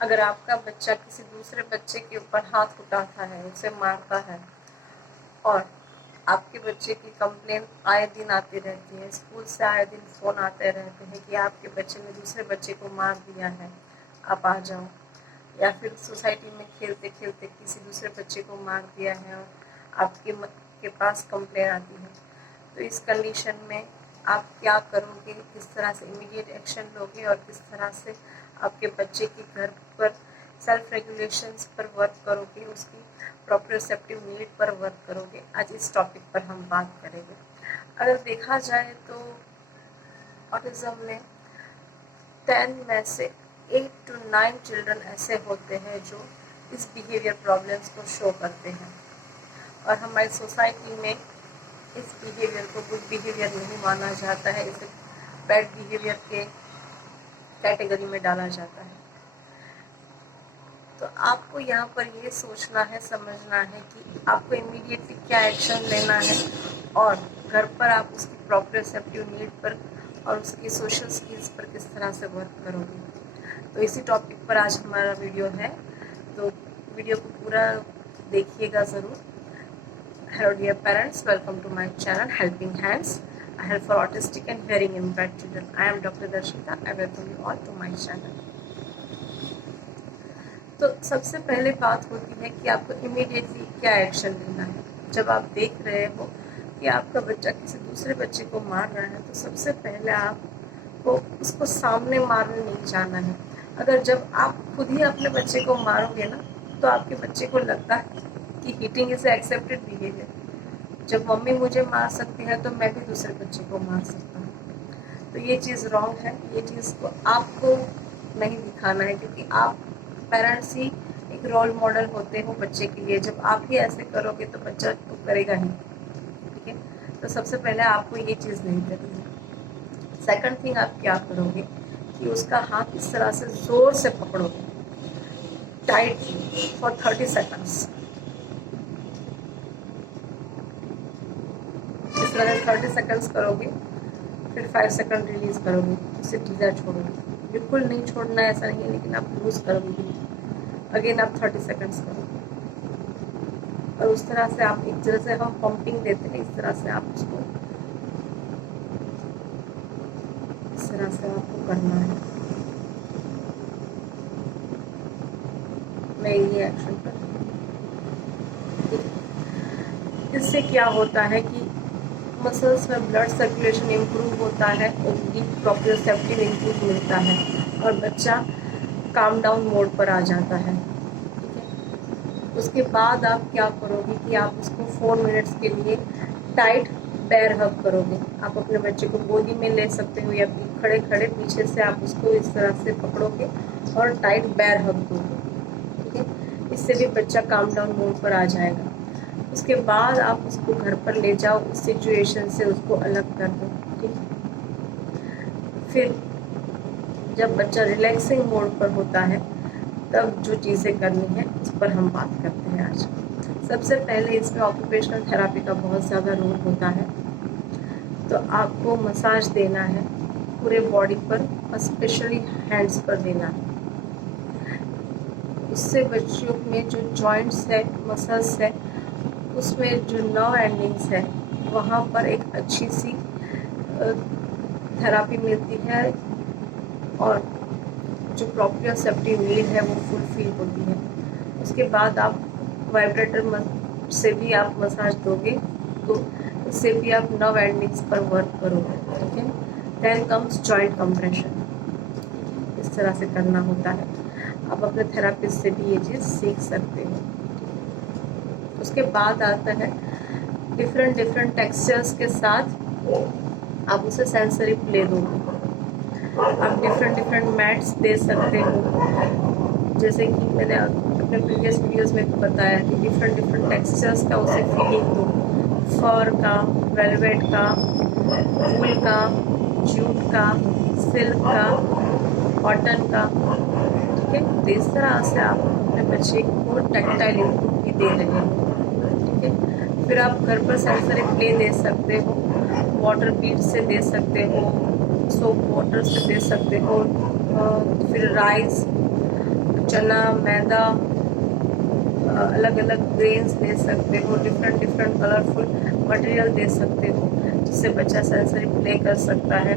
अगर आपका बच्चा किसी दूसरे बच्चे के ऊपर हाथ उठाता है, उसे मारता है, और आपके बच्चे की कंप्लेन आए दिन आती रहती है, स्कूल से आए दिन फ़ोन आते रहते हैं कि आपके बच्चे ने दूसरे बच्चे को मार दिया है, आप आ जाओ, या फिर सोसाइटी में खेलते खेलते किसी दूसरे बच्चे को मार दिया है और आपके पास कंप्लेन आती है, तो इस कंडीशन में आप क्या करोगे, किस तरह से इमीडिएट एक्शन लोगे और किस तरह से आपके बच्चे के घर पर सेल्फ रेगुलेशंस पर वर्क करोगे, उसकी प्रोप्रियोसेप्टिव नीड पर वर्क करोगे। आज इस टॉपिक पर हम बात करेंगे। अगर देखा जाए तो ऑटिज्म में 10 में से 8 to 9 चिल्ड्रन ऐसे होते हैं जो इस बिहेवियर प्रॉब्लम्स को शो करते हैं, और हमारी सोसाइटी में इस बिहेवियर को गुड बिहेवियर नहीं माना जाता है, इसे बैड बिहेवियर के कैटेगरी में डाला जाता है। तो आपको यहाँ पर ये सोचना है, समझना है कि आपको इमीडिएटली क्या एक्शन लेना है और घर पर आप उसकी प्रोप्रियोसेप्टिव नीड पर और उसकी सोशल स्किल्स पर किस तरह से वर्क करोगे। तो इसी टॉपिक पर आज हमारा वीडियो है, तो वीडियो को पूरा देखिएगा ज़रूर। Hello dear parents, welcome to my channel helping hands, I help for autistic and hearing impaired children. I am Dr. Darshita. I welcome you all to my channel. तो सबसे पहले बात होती है कि आपको इमीडिएटली क्या एक्शन लेना है। जब आप देख रहे हो कि आपका बच्चा किसी दूसरे बच्चे को मार रहा है, तो सबसे पहले आपको उसको सामने मारने नहीं जाना है। अगर जब आप खुद ही अपने बच्चे को मारोगे ना, तो आपके बच्चे को लगता है कि हिटिंग इज एक्सेप्टेड बिहेवियर। जब मम्मी मुझे मार सकती है तो मैं भी दूसरे बच्चे को मार सकता हूँ। तो ये चीज़ रॉन्ग है, ये चीज़ को आपको नहीं दिखाना है, क्योंकि आप पेरेंट्स ही एक रोल मॉडल होते हो बच्चे के लिए। जब आप ही ऐसे करोगे तो बच्चा तो करेगा ही, ठीक है। तो सबसे पहले आपको ये चीज़ नहीं करनी है। सेकंड थिंग, आप क्या करोगे कि उसका हाथ इस तरह से ज़ोर से पकड़ोगे, टाइट फॉर 30 सेकंड्स। इस तरह से 30 सेकंड्स करोगे, फिर 5 सेकंड रिलीज करोगे, उसे ढीला छोड़ोगे। बिल्कुल नहीं छोड़ना है ऐसा नहीं है, लेकिन आप लूज करोगे। अगेन आप 30 सेकंड्स करोगे, और उस तरह से आप, एक तरह से हम पंपिंग देते हैं, इस तरह से आप उसको, इस तरह से आपको करना है। मैं ये एक्शन कर रही हूँ। इससे क्या होता है कि मसल्स में ब्लड सर्कुलेशन इम्प्रूव होता है, उनकी प्रोप्रियोसेप्टिव इनपुट मिलता है, और बच्चा काम डाउन मोड पर आ जाता है, ठीक है। उसके बाद आप क्या करोगे कि आप उसको 4 मिनट्स के लिए टाइट पैर हग करोगे। आप अपने बच्चे को गोदी में ले सकते हो, या खड़े खड़े पीछे से आप उसको इस तरह से पकड़ोगे और टाइट पैर हग दोगे, ठीक है। इससे भी बच्चा काम डाउन मोड पर आ जाएगा। उसके बाद आप उसको घर पर ले जाओ, उस सिचुएशन से उसको अलग कर दो, ठीक। फिर जब बच्चा रिलैक्सिंग मोड पर होता है, तब जो चीज़ें करनी है उस पर हम बात करते हैं आज। सबसे पहले इसमें ऑक्यूपेशनल थेरेपी का बहुत ज़्यादा रोल होता है। तो आपको मसाज देना है पूरे बॉडी पर, और स्पेशली हैंड्स पर देना है। उससे बच्चों में जो जॉइंट्स है, मसल्स है, उसमें जो नर्व एंडिंग्स है, वहाँ पर एक अच्छी सी थेरापी मिलती है, और जो प्रोप्रियोसेप्टिव नीड है वो फुलफिल होती है। उसके बाद आप वाइब्रेटर से भी आप मसाज दोगे, तो इससे भी आप नर्व एंडिंग्स पर वर्क करोगे, ठीक है। देन कम्स जॉइंट कंप्रेशन, इस तरह से करना होता है। आप अपने थेरापिस्ट से भी ये चीज़ सीख सकते हो। उसके बाद आता है डिफरेंट टेक्सचर्स के साथ आप उसे सेंसरी प्ले दोगे। आप डिफरेंट मैट्स दे सकते हो, जैसे कि मैंने अपने प्रीवियस वीडियोस में बताया कि डिफरेंट टेक्सचर्स का उसे फीलिंग दो, फर का, वेलवेट का, वूल का, जूट का, सिल्क का, कॉटन का, ठीक है। तो इस तरह से आप अपने बच्चे को टैक्टाइल इनपुट भी दे रहे हो, ठीक है। फिर आप घर पर सेंसरी प्ले दे सकते हो, वाटर बीड से दे सकते हो, सोप वाटर से दे सकते हो, फिर राइस चना, मैदा, अलग अलग ग्रेन्स दे सकते हो, डिफरेंट डिफरेंट कलरफुल मटेरियल दे सकते हो, जिससे बच्चा सेंसरी प्ले कर सकता है।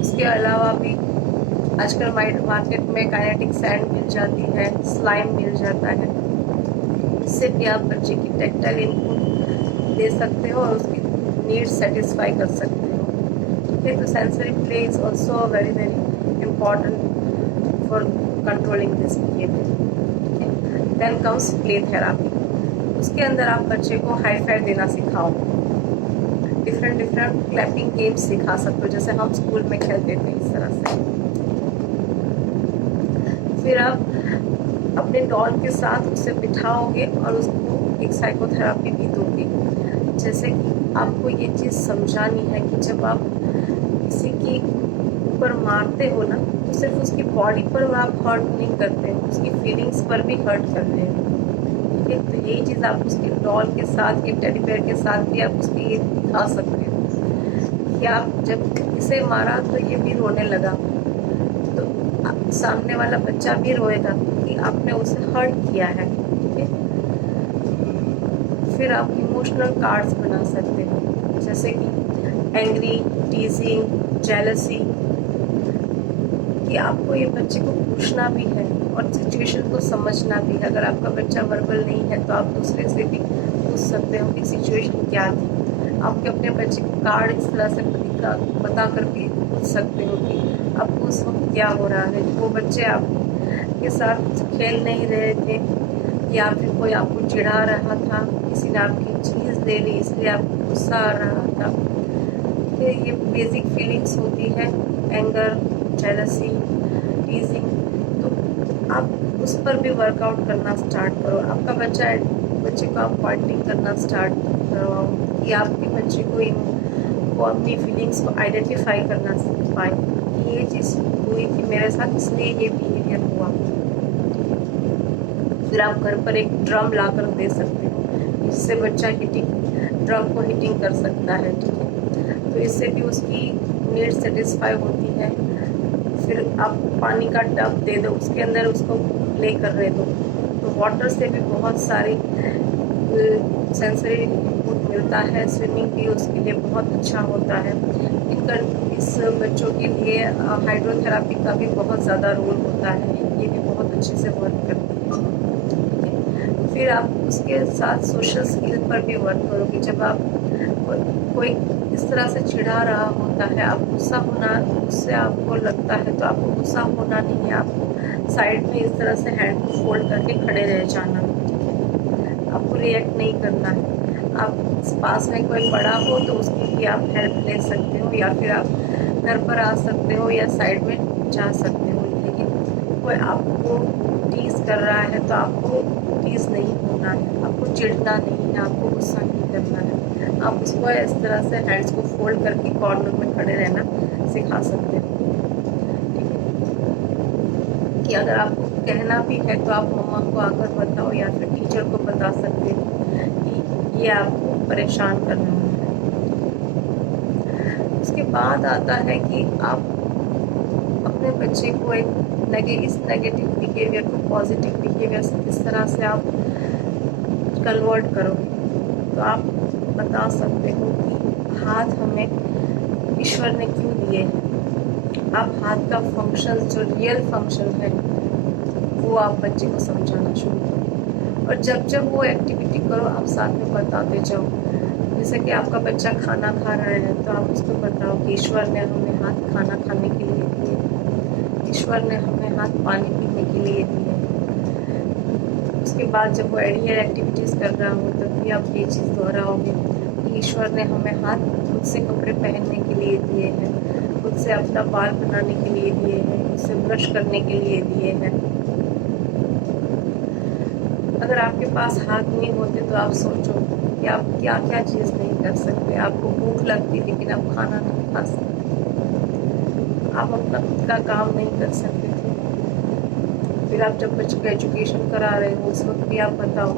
उसके अलावा भी आजकल मार्केट में काइनेटिक सैंड मिल जाती है, स्लाइम मिल जाता है, इससे भी आप बच्चे की टैक्टाइल इनपुट दे सकते हो और उसकी नीड्स सेटिस्फाई कर सकते हो। ठीक है, तो sensory play is also very very important for controlling this behaviour. Then comes play therapy. उसके अंदर आप बच्चे को हाई फाइव देना सिखाओ, डिफरेंट डिफरेंट क्लैपिंग गेम्स सिखा सकते हो, जैसे हम स्कूल में खेलते थे इस तरह से। फिर आप अपने डॉल के साथ उसे बिठाओगे और उसको एक साइकोथेरापी भी दोगे, जैसे कि आपको ये चीज़ समझानी है कि जब आप किसी की ऊपर मारते हो ना, तो सिर्फ उसकी बॉडी पर आप हर्ट नहीं करते हो, उसकी फीलिंग्स पर भी हर्ट कर रहे हो। ठीक है, तो यही चीज़ आप उसके डॉल के साथ, एक टेडी बेयर के साथ भी आप उसके ये दिखा सकते हो कि आप जब इसे मारा तो ये भी रोने लगा, तो सामने वाला बच्चा भी रोएगा क्योंकि आपने उसे हर्ट किया है। ठीक है, फिर आप इमोशनल कार्ड्स बना सकते हो, जैसे कि एंग्री, टीजिंग, जेलसी, कि आपको ये बच्चे को पूछना भी है और सिचुएशन को समझना भी है। अगर आपका बच्चा वर्बल नहीं है तो आप दूसरे से भी पूछ सकते हो कि सिचुएशन क्या थी। आपके अपने बच्चे को कार्ड इस तरह से बता कर भी पूछ सकते हो कि आपको उस वक्त क्या हो रहा है। वो बच्चे आपके साथ खेल नहीं रहे थे या फिर कोई आपको चिढ़ा रहा था, किसी ने आपकी चीज़ ले ली इसलिए आपको गुस्सा आ रहा था। फिर ये बेसिक फीलिंग्स होती है, एंगर, जेलसी, टीजिंग, तो आप उस पर भी वर्कआउट करना स्टार्ट करो। आपका बच्चे को आप पॉइंटिंग करना स्टार्ट करवाओ कि आपके बच्चे को अपनी फीलिंग्स को आइडेंटिफाई करना सीख पाए कि ये चीज़ हुई थी मेरे साथ, इसलिए ये बिहेवियर हुआ। फिर आप घर पर एक ड्रम ला कर दे सकते हो, जिससे बच्चा ड्रम को हिटिंग कर सकता है। ठीक है, तो इससे भी उसकी नीड सेटिस्फाई होती है। फिर आप पानी का टब दे दो, उसके अंदर उसको प्ले करने दो, तो वाटर से भी बहुत सारी सेंसरी इनपुट मिलता है। स्विमिंग भी उसके लिए बहुत अच्छा होता है। इस बच्चों के लिए हाइड्रोथेरापी का भी बहुत ज़्यादा रोल होता है, ये भी बहुत अच्छे से वर्क करती है। फिर आप उसके साथ सोशल स्किल पर भी वर्क करो कि जब आप कोई इस तरह से चिढ़ा रहा होता है, आप गुस्सा होना उससे आपको लगता है तो आपको गुस्सा होना नहीं है, आपको साइड में इस तरह से हैंड को फोल्ड करके खड़े रह जाना। आपको रिएक्ट नहीं करना है। आप पास में कोई बड़ा हो तो उसकी भी आप हेल्प ले सकते हो, या फिर आप घर पर आ सकते हो या साइड में जा सकते हो। लेकिन कोई आपको टीज कर रहा है तो आपको टीज नहीं होना है, आपको चिढ़ना नहीं है, आपको गुस्सा नहीं करना है। आप उसको इस तरह से हैंड्स को फोल्ड करके कॉर्नर में खड़े रहना सिखा सकते हो। ठीक है, कि अगर आपको कहना भी है तो आप मम्मा को आकर बताओ या फिर टीचर को बता सकते हो कि ये आपको परेशान कर रहा है। उसके बाद आता है कि आप अपने बच्चे को इस नेगेटिव बिहेवियर को पॉजिटिव बिहेवियर से किस तरह से आप कन्वर्ट करोगे। तो आप बता सकते हो कि हाथ हमें ईश्वर ने क्यों दिए हैं। आप हाथ का फंक्शन, जो रियल फंक्शन है, वो आप बच्चे को समझाना शुरू करो। और जब जब वो एक्टिविटी करो आप साथ में बताते जाओ। जैसे कि आपका बच्चा खाना खा रहा है तो आप उसको बताओ कि ईश्वर ने हमें हाथ खाना खाने के लिए दिए, ईश्वर ने हमें हाथ पानी पीने के लिए दिए। उसके बाद जब वो एडियर एक्टिविटीज़ कर रहा हो तब भी आप ये चीज़ दोहराओगे कि ईश्वर ने हमें हाथ खुद से कपड़े पहनने के लिए दिए हैं, खुद से अपना बाल बनाने के लिए दिए हैं, खुद से ब्रश करने के लिए दिए हैं। अगर आपके पास हाथ नहीं होते तो आप सोचो कि आप क्या क्या चीज़ नहीं कर सकते। आपको भूख लगती लेकिन आप खाना नहीं खा सकते, आप अपना खुद का काम नहीं कर सकते थे। फिर आप जब बच्चे को एजुकेशन करा रहे हो उस वक्त भी आप बताओ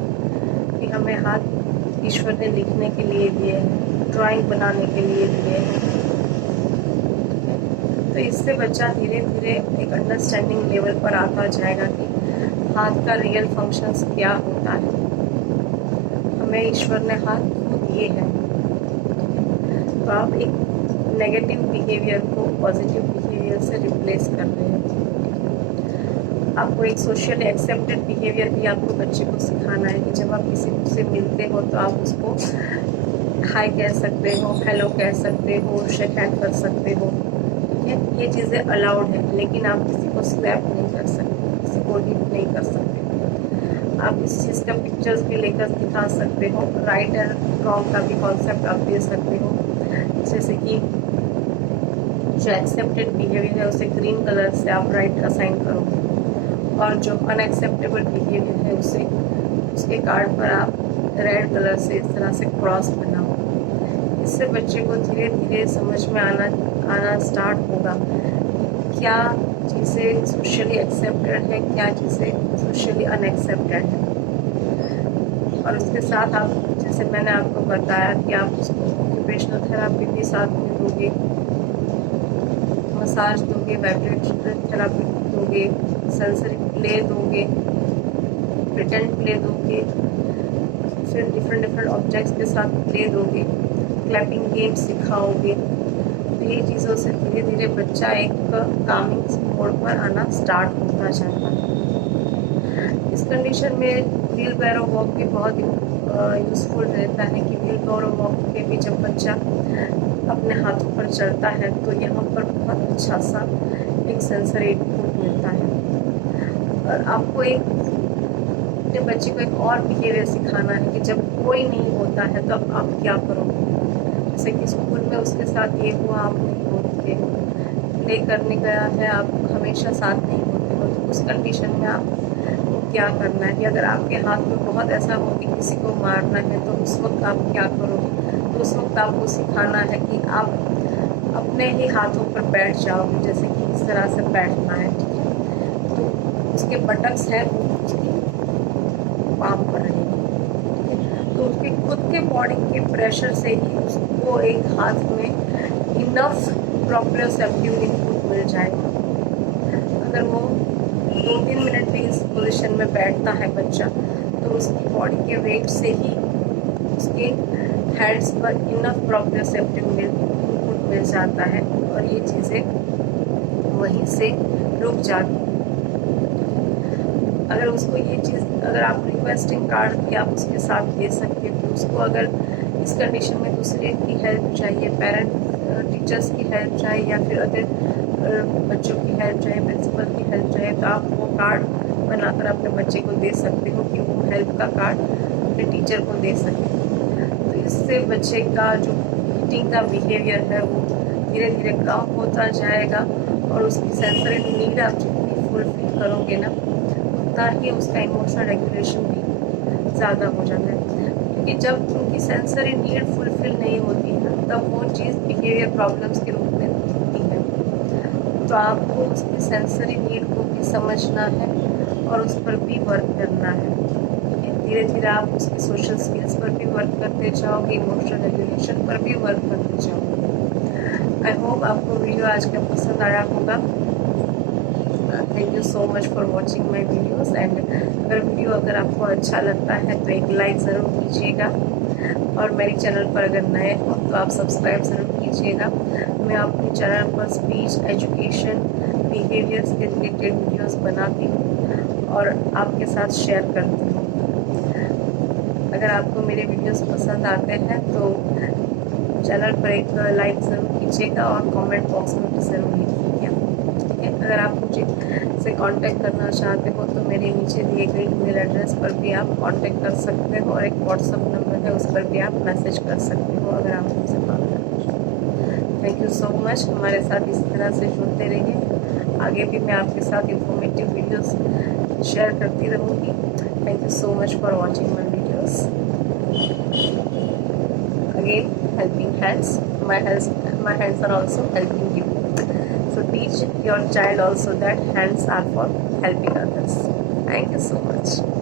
कि हमें हाथ ईश्वर ने लिखने के लिए दिए हैं, ड्राइंग बनाने के लिए दिए हैं। तो इससे बच्चा धीरे धीरे एक अंडरस्टैंडिंग लेवल पर आता जाएगा कि हाथ का रियल फंक्शंस क्या होता है। हमें ईश्वर ने हाथ क्यों दिए हैं। तो आप एक नेगेटिव बिहेवियर को पॉजिटिव बिहेवियर से रिप्लेस कर रहे हैं। आपको एक सोशली एक्सेप्टेड बिहेवियर भी आपको बच्चे को सिखाना है कि जब आप किसी से मिलते हो तो आप उसको हाय कह सकते हो, हेलो कह सकते हो, शेक हैंड कर सकते हो। ठीक है, ये चीज़ें अलाउड है, लेकिन आप किसी को स्लैप नहीं कर सकते, किसी को हिट नहीं कर सकते। आप इस चीज़ का पिक्चर्स भी लेकर दिखा सकते हो। राइट एंड रॉन्ग का भी कॉन्सेप्ट आप दे सकते हो। जैसे कि जो एक्सेप्टेड बिहेवियर है उसे ग्रीन कलर से आप राइट का साइन करोगे, और जो अनएक्सेप्टेबल बिहेवियर है उसे उसके कार्ड पर आप रेड कलर से इस तरह से क्रॉस बनाओ। इससे बच्चे को धीरे धीरे समझ में आना स्टार्ट होगा क्या चीज़ें सोशली एक्सेप्टेड है, क्या चीज़ें सोशली अनएक्सेप्टेड है। और उसके साथ आप, जैसे मैंने आपको बताया कि आप उसको ऑक्यूपेशनल थेरापी भी साथ में दोगे, मसाज दोगे, वाइब्रेशनल थेरापी दोगे, सेंसरी प्ले दोगे, प्रिटेंड प्ले दोगे, फिर डिफरेंट ऑब्जेक्ट्स के साथ प्ले दोगे, क्लैपिंग गेम सिखाओगे। तो ये चीज़ों से धीरे धीरे बच्चा एक कामिंग मोड पर आना स्टार्ट होता जाता है। इस कंडीशन में व्हील बैरो वॉक भी बहुत यूज़फुल रहता है कि व्हील बैरो वॉक पे भी जब बच्चा अपने हाथों पर चलता है तो यहाँ पर बहुत अच्छा सा एक सेंसरी इनपुट मिलता है। और आपको एक अपने बच्चे को एक और बिहेवियर सिखाना है कि जब कोई नहीं होता है तो आप क्या करोगे। जैसे कि स्कूल में उसके साथ ये हुआ, आप नहीं होते हो, प्ले करने गया है, आप हमेशा साथ नहीं होते हो, तो उस कंडीशन में आप क्या करना है कि अगर आपके हाथ में बहुत ऐसा हो कि किसी को मारना है तो उस वक्त आप क्या करोगे। तो उस वक्त आपको सिखाना है कि आप अपने ही हाथों पर बैठ जाओगे, जैसे कि इस तरह से बैठना है। ठीक है, तो उसके बटक्स हैं वो उसकी पाम पर रहेंगे। तो उसके खुद के बॉडी के प्रेशर से ही उसको एक हाथ में इनफ प्रोप्रियोसेप्टिव इनपुट मिल जाएगा। अगर वो 2-3 मिनट भी इस पोजीशन में बैठता है बच्चा, तो उसकी बॉडी के वेट से ही उसके हेड्स पर इनफ प्रोप्रियोसेप्टिव इनपुट मिल जाता है और ये चीज़ें वहीं से रुक जाती हैं। अगर उसको ये चीज़, अगर आप रिक्वेस्टिंग कार्ड भी आप उसके साथ दे सकते हो, तो उसको अगर इस कंडीशन में दूसरे की हेल्प चाहिए, पेरेंट टीचर्स की हेल्प चाहिए या फिर अदर बच्चों की हेल्प चाहिए, प्रिंसिपल की हेल्प चाहिए, तो आप वो कार्ड बनाकर अपने बच्चे को दे सकते हो कि वो हेल्प का कार्ड अपने टीचर को दे सके। तो इससे बच्चे का जो ईटिंग का बिहेवियर है वो धीरे धीरे कम होता जाएगा और उसकी सेंसरी नीड आप जितनी फुलफिल करोगे ना, उतना ही उसका इमोशनल रेगुलेशन भी ज़्यादा हो जाता है। क्योंकि जब उनकी सेंसरी नीड फुलफिल नहीं होती है तब वो चीज़ बिहेवियर प्रॉब्लम्स के रूप में दिखती है। तो आपको उसकी सेंसरी नीड को भी समझना है और उस पर भी वर्क करना है। धीरे धीरे आप उसकी सोशल स्किल्स पर भी वर्क करते जाओगे, इमोशनल रेगुलेशन पर भी वर्क करते जाओगे। आई होप आपको वीडियो आज का पसंद आया होगा। Thank you so much for watching my videos. And अगर आपको अच्छा लगता है तो एक लाइक ज़रूर कीजिएगा और मेरे चैनल पर अगर नए हो तो आप सब्सक्राइब ज़रूर कीजिएगा। मैं अपने चैनल पर स्पीच, एजुकेशन, बिहेवियर्स के रिलेटेड वीडियोस बनाती हूँ और आपके साथ शेयर करती हूँ। अगर आपको मेरे वीडियोस पसंद आते हैं तो चैनल पर एक लाइक ज़रूर कीजिएगा और कमेंट बॉक्स में भी ज़रूर लिखिएगा। ठीक है, अगर आप मुझे से कांटेक्ट करना चाहते हो तो मेरे नीचे दिए गए ईमेल एड्रेस पर भी आप कांटेक्ट कर सकते हो और एक व्हाट्सएप नंबर है उस पर भी आप मैसेज कर सकते हो अगर आप मुझसे बात करना चाहते हो। थैंक यू सो मच, हमारे साथ इसी तरह से जुड़ते रहिए। आगे भी मैं आपके साथ इंफॉर्मेटिव वीडियोस शेयर करती रहूँगी। Thank you so much for watching my videos. Again, helping hands. My hands are also helping you. So teach your child also that hands are for helping others. Thank you so much.